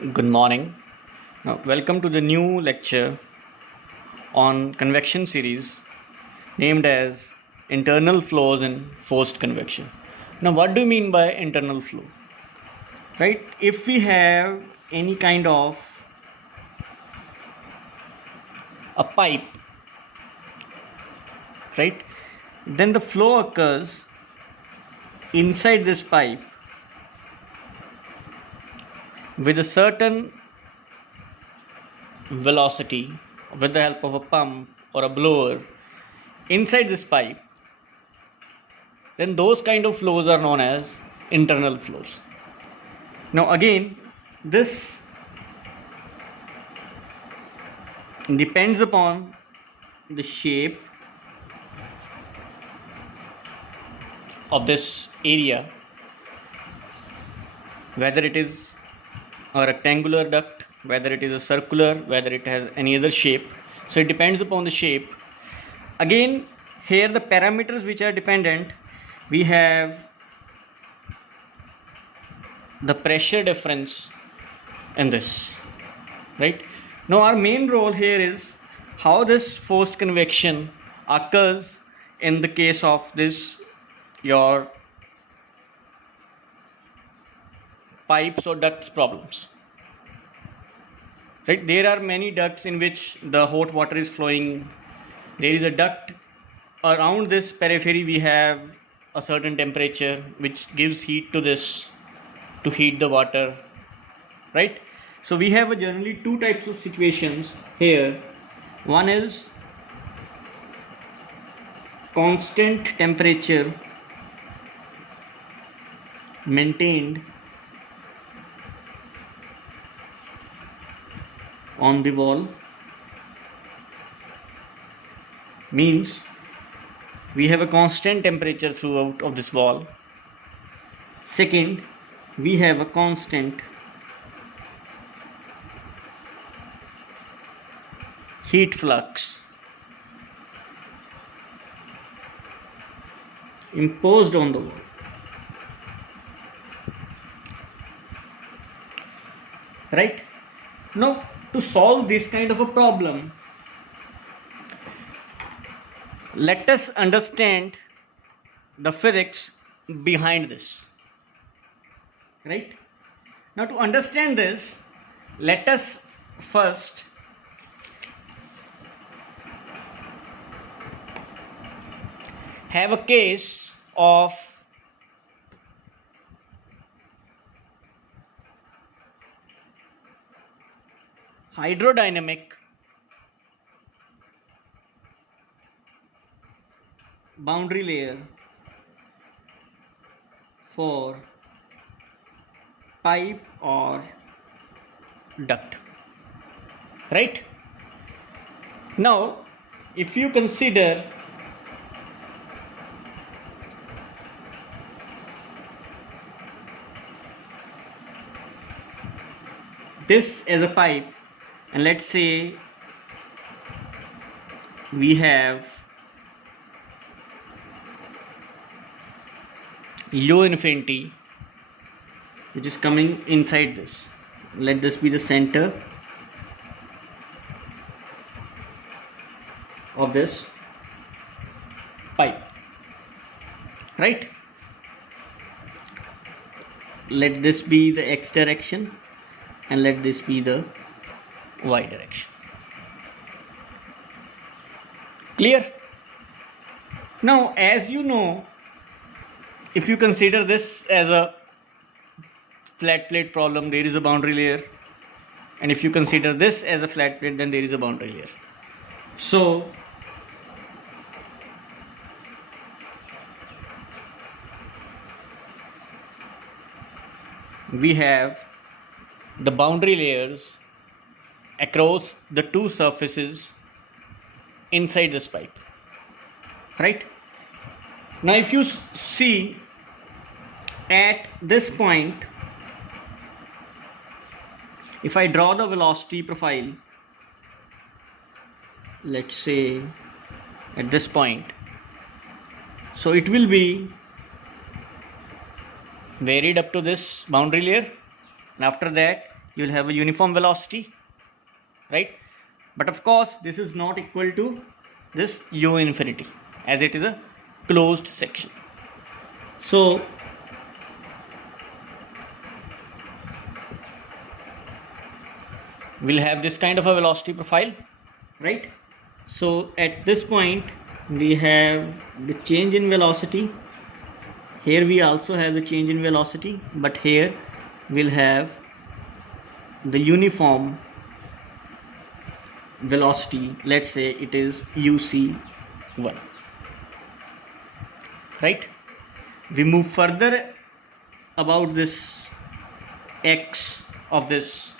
Good morning. Now, welcome to the new lecture on convection series named as Internal Flows in Forced Convection. Now, what do you mean by internal flow? Right? If we have any kind of a pipe, right, then the flow occurs inside this pipe with a certain velocity with the help of a pump or a blower inside this pipe, then those kind of flows are known as internal flows. Now again, this depends upon the shape of this area, whether it is a rectangular duct, whether it is a circular, whether it has any other shape. So it depends upon the shape. Again, here the parameters which are dependent, we have the pressure difference in this, right? Now our main role here is how this forced convection occurs in the case of this your pipes or ducts problems, right? There are many ducts in which the hot water is flowing. There is a duct around this periphery, we have a certain temperature which gives heat to this to heat the water, right? So we have generally two types of situations here. One is constant temperature maintained on the wall, means we have a constant temperature throughout of this wall. Second, we have a constant heat flux imposed on the wall. Right? Now, to solve this kind of a problem, let us understand the physics behind this. Right? Now, to understand this, let us first have a case of hydrodynamic boundary layer for pipe or duct, right? Now, if you consider this as a pipe, and let's say we have U infinity which is coming inside this. Let this be the center of this pipe, right? Let this be the x direction and let this be the y direction. Clear? Now, as you know, if you consider this as a flat plate problem, there is a boundary layer, and if you consider this as a flat plate, then there is a boundary layer. So we have the boundary layers across the two surfaces inside this pipe, right? Now if you see at this point, if I draw the velocity profile, let's say at this point, so it will be varied up to this boundary layer, and after that you will have a uniform velocity, right? But of course this is not equal to this u infinity, as it is a closed section. So we'll have this kind of a velocity profile, right? So at this point we have the change in velocity. Here we also have the change in velocity, but here we'll have the uniform velocity. Let's say it is uc1, right? We move further about this x of this.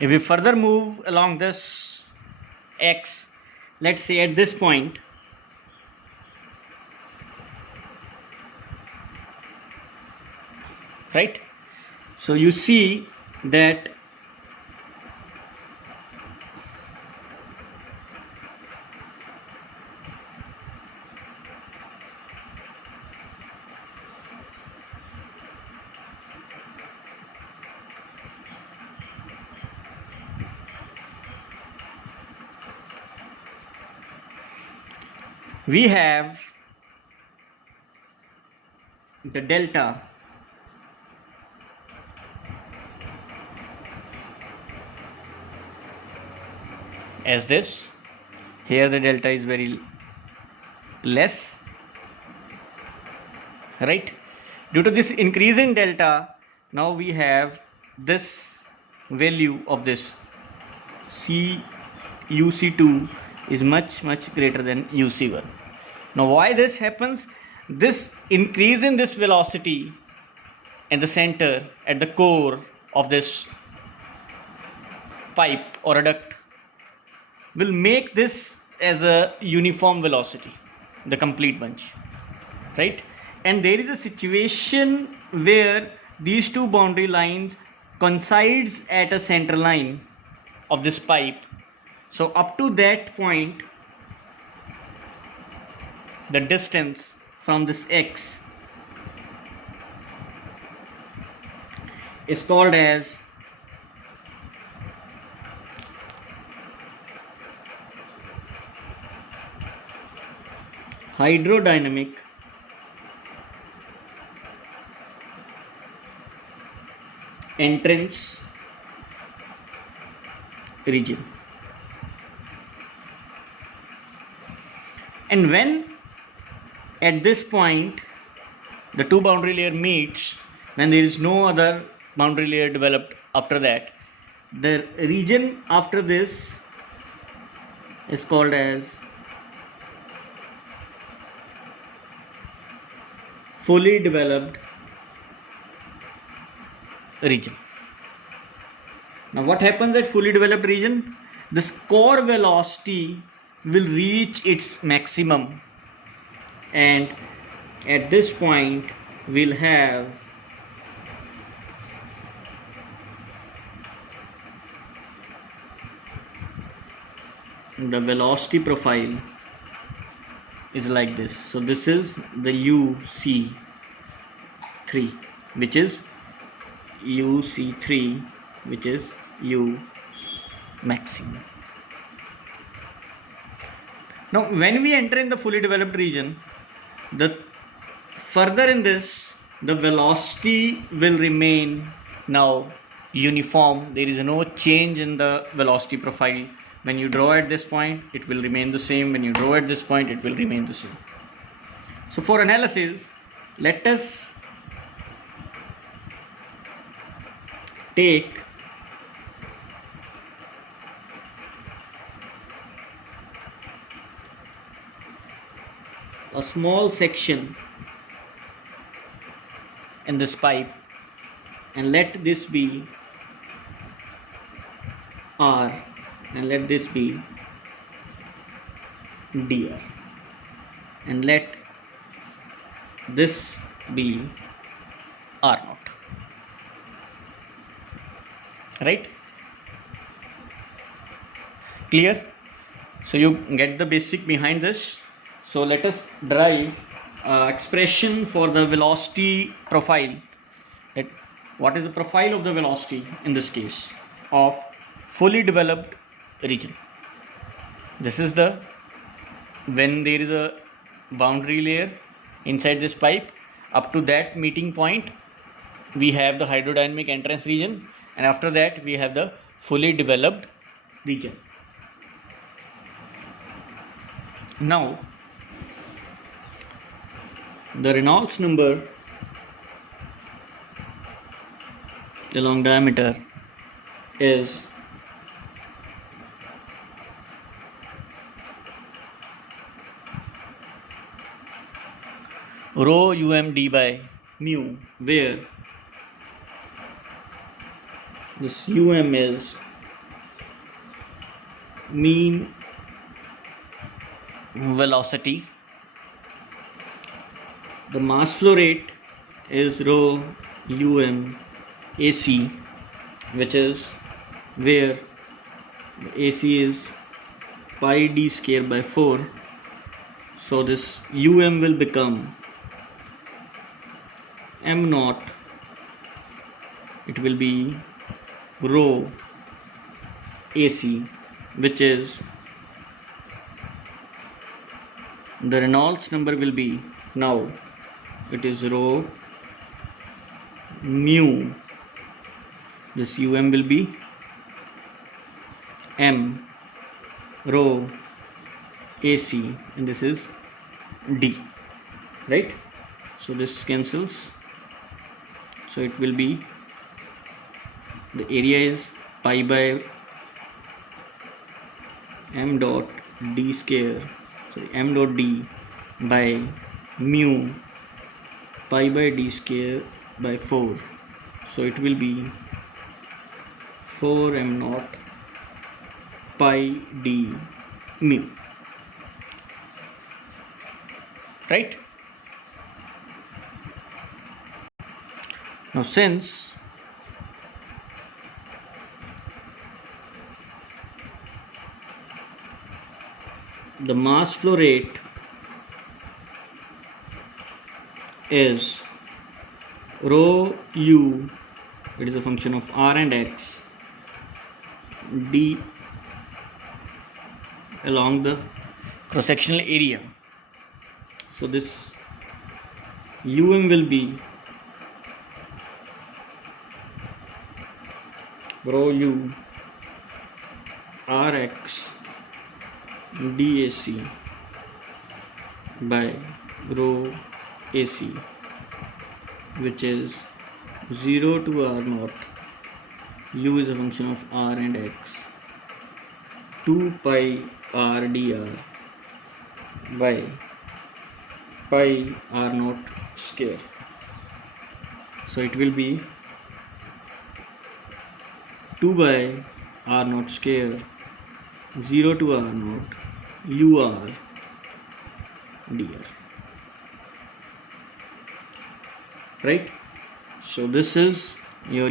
If we further move along this x, let's say at this point, right? So you see that we have the delta as this. Here the delta is very less, right? Due to this increase in delta, now we have this value of this uc2 is much greater than uc1. Now why this happens? This increase in this velocity in the center, at the core of this pipe or a duct, will make this as a uniform velocity, the complete bunch, right? And there is a situation where these two boundary lines coincides at a center line of this pipe. So up to that point, the distance from this x is called as hydrodynamic entrance region. And when at this point the two boundary layer meets, when there is no other boundary layer developed after that, the region after this is called as fully developed region. Now what happens at fully developed region? This core velocity will reach its maximum, and at this point we'll have the velocity profile is like this. So this is the uc3, which is uc3, which is u maximum. Now when we enter in the fully developed region, the further in this, the velocity will remain now uniform. There is no change in the velocity profile. When you draw at this point, it will remain the same. When you draw at this point, it will remain the same. So for analysis, let us take a small section in this pipe and let this be R and let this be dr and let this be r naught, right? Clear? So you get the basic behind this. So let us derive expression for the velocity profile that what is the profile of the velocity in this case of fully developed region. This is the when there is a boundary layer inside this pipe, up to that meeting point we have the hydrodynamic entrance region, and after that we have the fully developed region. Now the Reynolds number along diameter is rho d by mu, where this is mean velocity. The mass flow rate is rho AC, which is where AC is pi d square by 4. So this will become m naught. It will be rho AC, which is the Reynolds number will be, now it is rho mu, this will be m rho AC, and this is d, right? So this cancels, so it will be, the area is pi by m dot d square, sorry, m dot d by mu pi by d square by 4. So it will be 4 m naught pi d mu, right? Now since the mass flow rate is rho u, it is a function of r and x, d along the cross-sectional area. So this will be rho u rx dac by rho AC, which is 0 to r naught. U is a function of r and x, 2 pi r dr by pi r naught square. So it will be 2 by r naught square, 0 to r naught ur dr, right? So this is your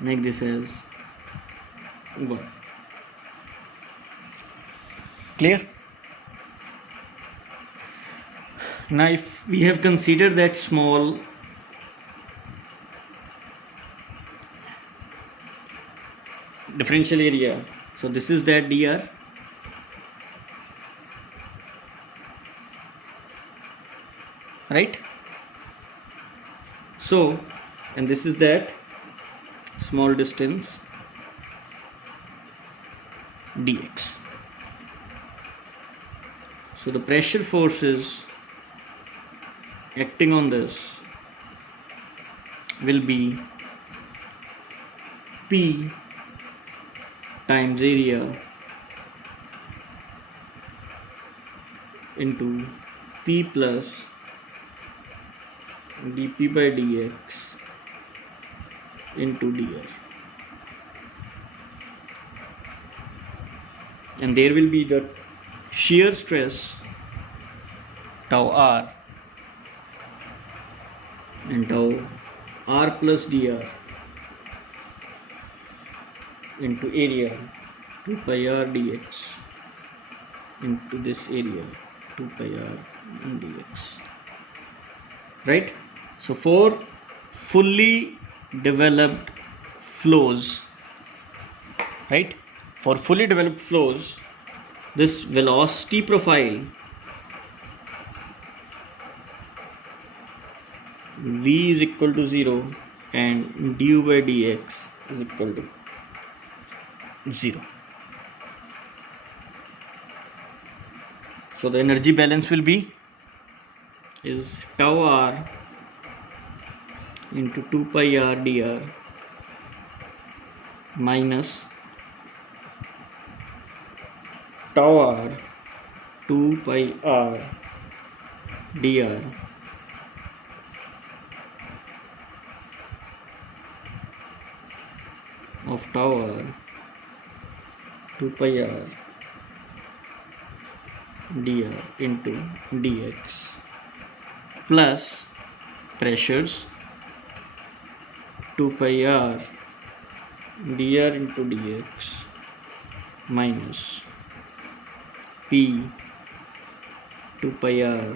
make this as 1. Clear? Now if we have considered that small differential area, so this is that dr, right? So, and this is that small distance dx. So the pressure forces acting on this will be P times area into P plus dP by dx into dr, and there will be the shear stress tau r and tau r plus dr into area 2 pi r dx into this area 2 pi r dx. right? So for fully developed flows, right, for fully developed flows, this velocity profile v is equal to 0 and du by dx is equal to 0. So the energy balance will be is tau r into 2 pi r dr minus tau r 2 pi r dr of tau r 2 pi r dr into dx plus pressures 2 pi r dr into dx minus p 2 pi r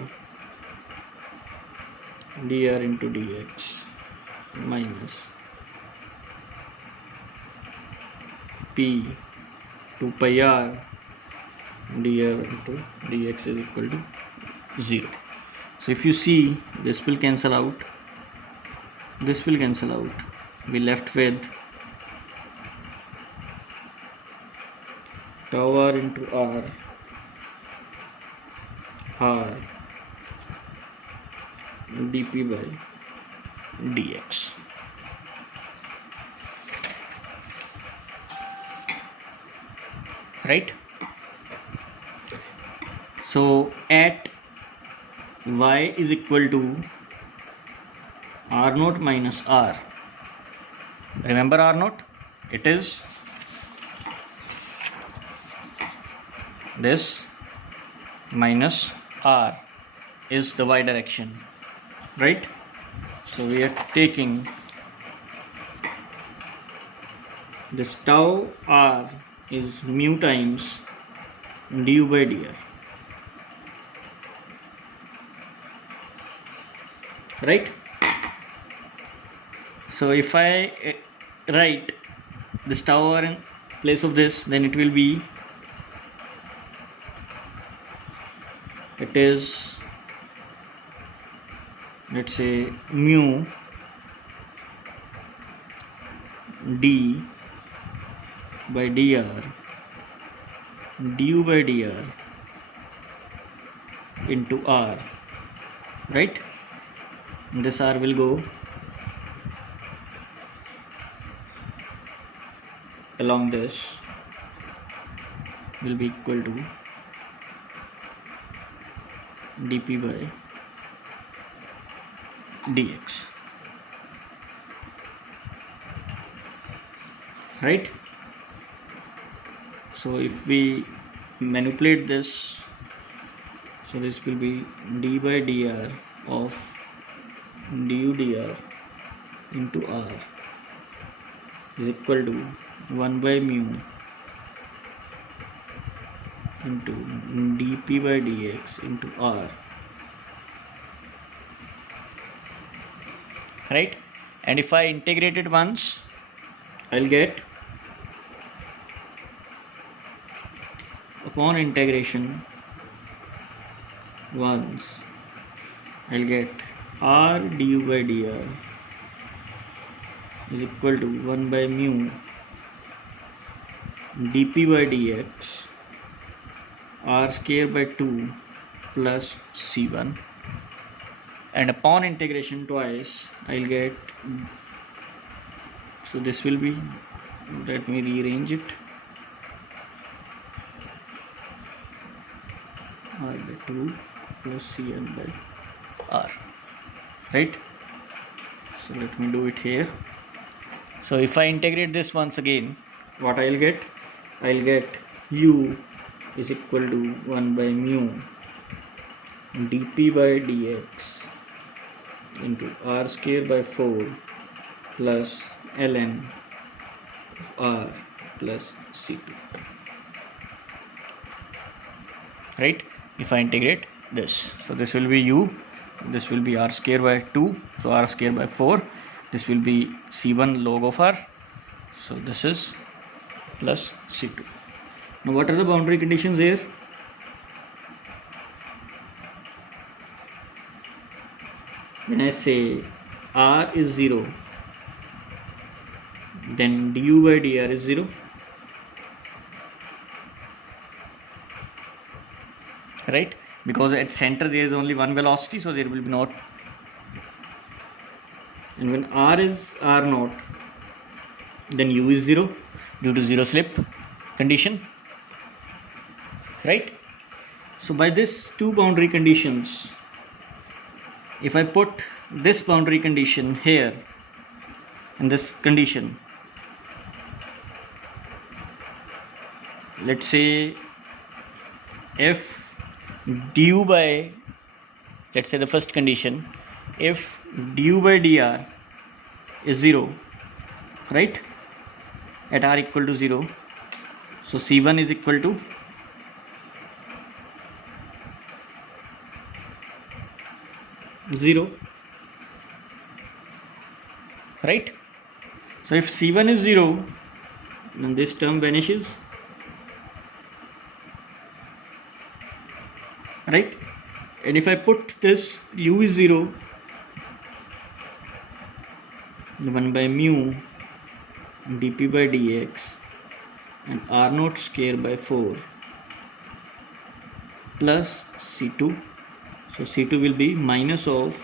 dr into dx minus p 2 pi r dr into dx is equal to 0. So if you see, this will cancel out, this will cancel out, we left with tau r into r dp by dx. Right? So at y is equal to r naught minus r. Remember r naught? It is this minus r is the y direction, right? So we are taking this tau r is mu times du by dr, right? So if I write this tau r in place of this, then it will be, it is, let's say, mu d by dr du by dr into r, right? And this r will go along this, will be equal to dp by dx, right? So if we manipulate this, so this will be d by dr of du dr into r is equal to 1 by mu into dp by dx into r, right? And if I integrate it once, I'll get, upon integration once, I'll get r du by dr is equal to 1 by mu dp by dx r square by 2 plus c1, and upon integration twice, I'll get, so this will be, let me rearrange it, r by 2 plus cn by r, right? So let me do it here. So if I integrate this once again, what I'll get u is equal to 1 by mu dp by dx into r square by 4 plus ln of r plus c2, right? If I integrate this, so this will be u this will be r square by 2, so r square by 4. This will be c1 log of r, so this is plus c2. Now what are the boundary conditions here? When I say r is 0, then du by dr is 0, right? Because at center there is only one velocity, so there will be not. And when r is r naught, then u is 0 due to zero slip condition, right? So by this two boundary conditions, if I put this boundary condition here and this condition, let's say if du by, let's say the first condition, if du by dr is 0, right, at r equal to 0, so c1 is equal to zero, right? So if c1 is 0, then this term vanishes, right? And if I put this u is 0, 1 by mu dp by dx and r naught square by 4 plus c2, so c2 will be minus of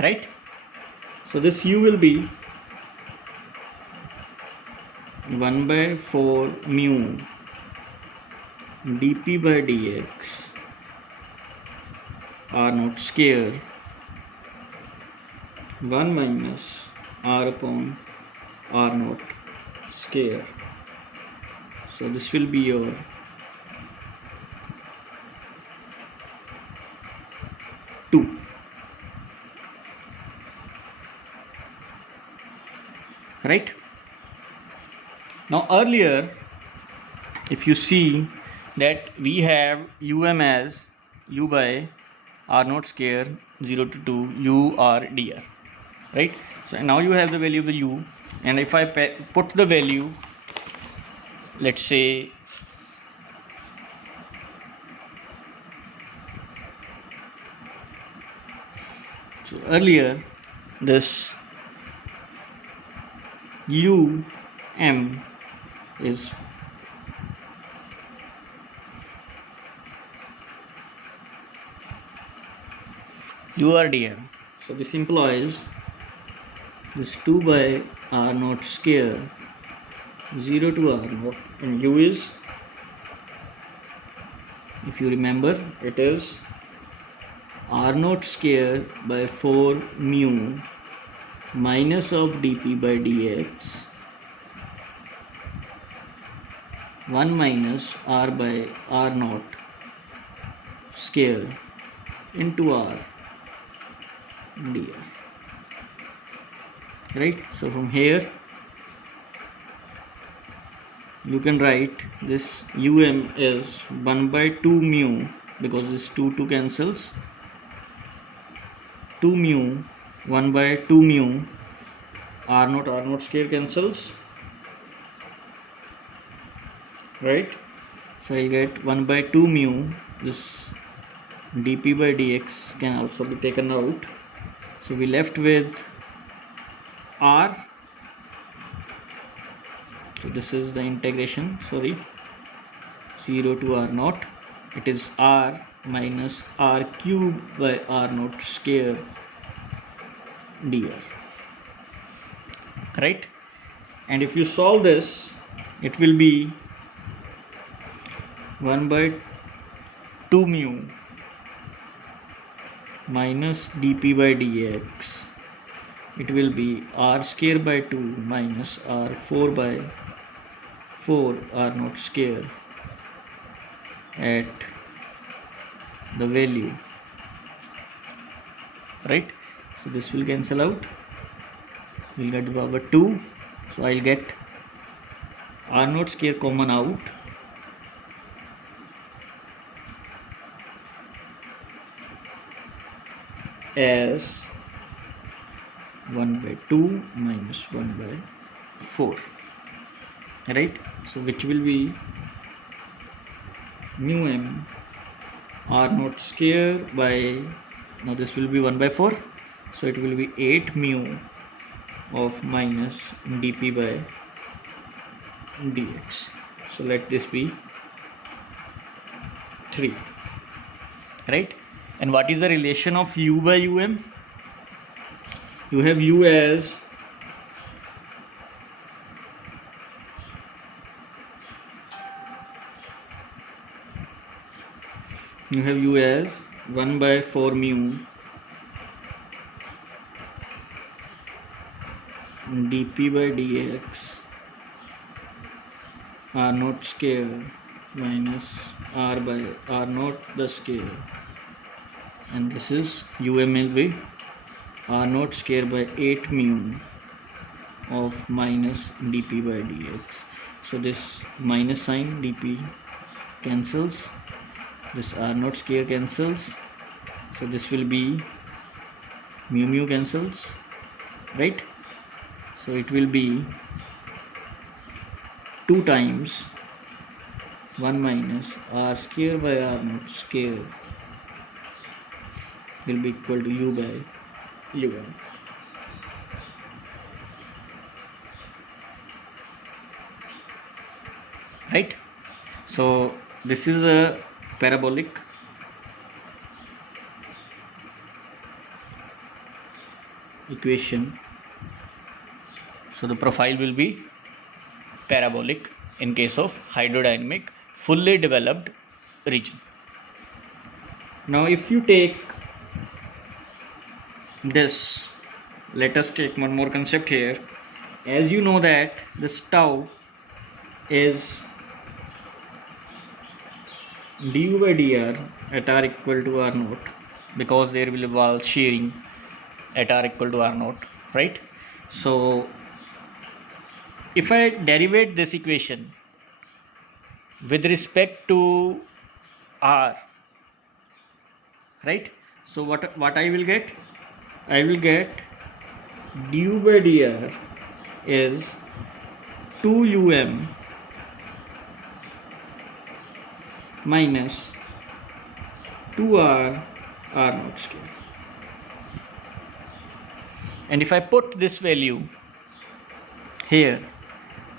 right. So this u will be 1 by 4 mu dp by dx r naught square 1 minus r upon r naught square. So this will be your two, right? Now earlier, if you see that we have um as u by r naught square 0 to 2 u r dr, right? So now you have the value of the u, and if I put the value, let's say so earlier this u m is u r dr, so this implies this 2 by r naught square 0 to r naught, and u is, if you remember, it is r naught square by 4 mu minus of dp by dx 1 minus r by r naught square into r dr, right? So from here you can write this um is 1 by 2 mu, because this 2 cancels, 2 mu 1 by 2 mu r naught square cancels, right? So I get 1 by 2 mu, this dp by dx can also be taken out, so we left with r, so this is the integration, 0 to r naught, it is r minus r cube by r naught square dr, right? And if you solve this, it will be 1 by 2 mu minus dp by dx, it will be r square by 2 minus r 4 by 4 r naught square at the value, right? So this will cancel out, we'll get the power 2, so I'll get R naught square common out, as 1 by 2 minus 1 by 4, right? So which will be mu m R naught square by, now this will be 1 by 4, so it will be 8 mu of minus dp by dx. So let this be 3, right? And what is the relation of u by um? You have u as you have u as 1 by 4 mu dp by dx r naught square minus r by r naught the square, and this is um will be r naught square by 8 mu of minus dp by dx. So this minus sign dp cancels, this r naught square cancels, so this will be mu cancels, right? So it will be 2 times 1 minus r square by r naught square will be equal to u by um, right? So this is a parabolic equation, so the profile will be parabolic in case of hydrodynamic fully developed region. Now if you take this, let us take one more concept here. As you know that this tau is du by dr at r equal to r naught, because there will be wall shearing at r equal to r naught, right? So if I derivate this equation with respect to r, right? So what I will get? I will get du by dr is 2 um minus 2r r naught square. And if I put this value here,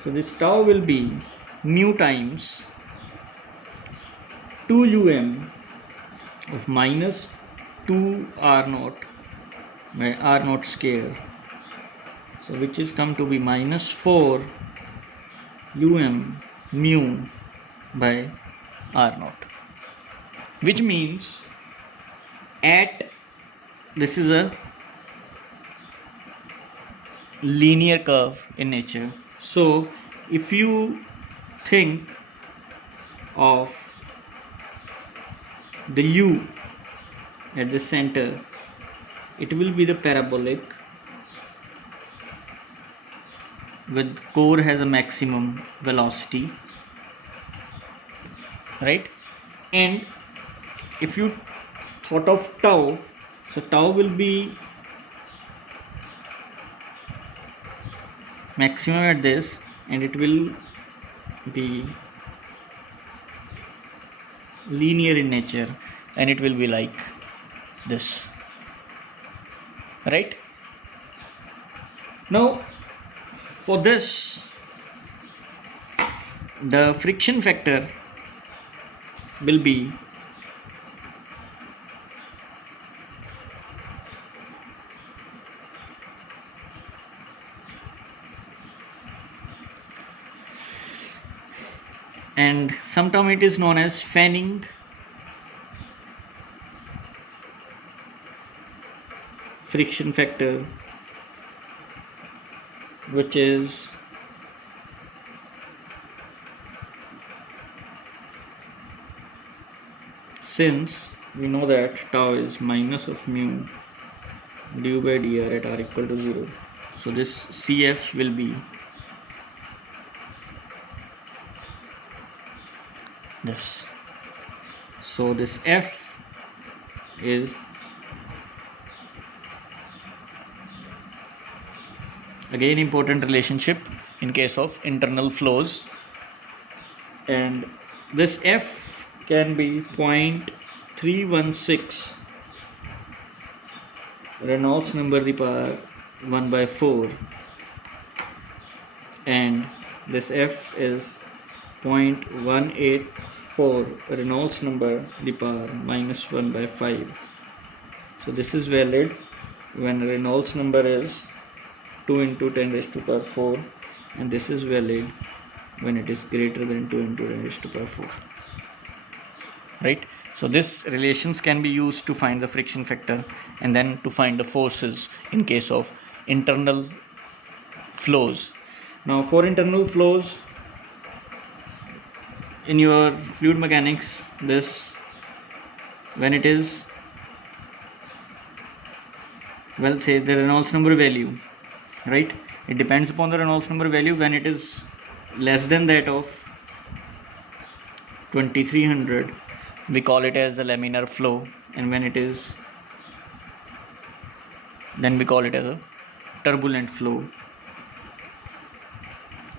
so this tau will be mu times 2 um of minus 2 r naught by r naught square, so which is come to be minus 4 um mu by r naught, which means at, this is a linear curve in nature. So if you think of the u at the center, it will be the parabolic with core has a maximum velocity, right? And if you thought of tau, so tau will be maximum at this, and it will be linear in nature, and it will be like this, right? Now for this, the friction factor will be and sometimes it is known as fanning friction factor, which is since we know that tau is minus of mu du by dr at r equal to 0, so this CF will be this. So this F is again important relationship in case of internal flows, and this F can be 0.316 Reynolds number the power 1 by 4, and this F is 0.184 Reynolds number the power minus 1 by 5. So this is valid when Reynolds number is 2 into 10 raised to power 4, and this is valid when it is greater than 2 into 10 raised to power 4. Right? So this relations can be used to find the friction factor and then to find the forces in case of internal flows. Now for internal flows in your fluid mechanics, this when it is, well, say the Reynolds number value, right, it depends upon the Reynolds number value. When it is less than that of 2300, we call it as a laminar flow, and when it is, then we call it as a turbulent flow,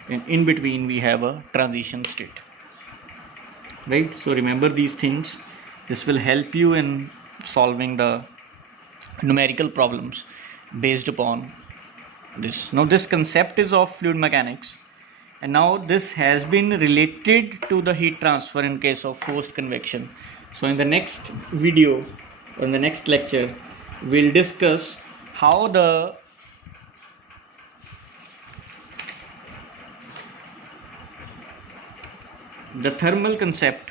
and in between we have a transition state. Right? So remember these things. This will help you in solving the numerical problems based upon this. Now this concept is of fluid mechanics, and now this has been related to the heat transfer in case of forced convection. So in the next video, or in the next lecture, we'll discuss how the thermal concept,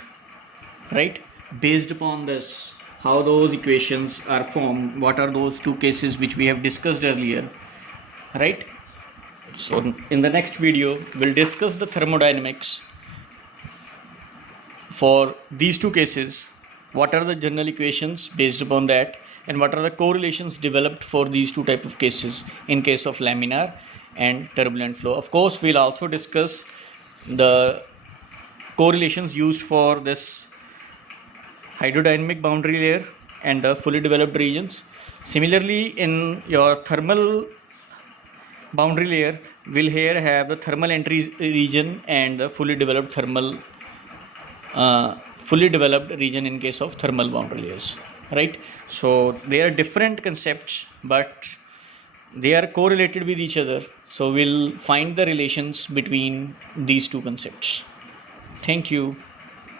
right, based upon this, how those equations are formed, what are those two cases which we have discussed earlier, right? So in the next video we'll discuss the thermodynamics for these two cases, what are the general equations based upon that, and what are the correlations developed for these two type of cases in case of laminar and turbulent flow. Of course we'll also discuss the correlations used for this hydrodynamic boundary layer and the fully developed regions. Similarly, in your thermal boundary layer, we'll here have the thermal entry region and the fully developed region in case of thermal boundary layers, right? So they are different concepts, but they are correlated with each other. So we'll find the relations between these two concepts. Thank you.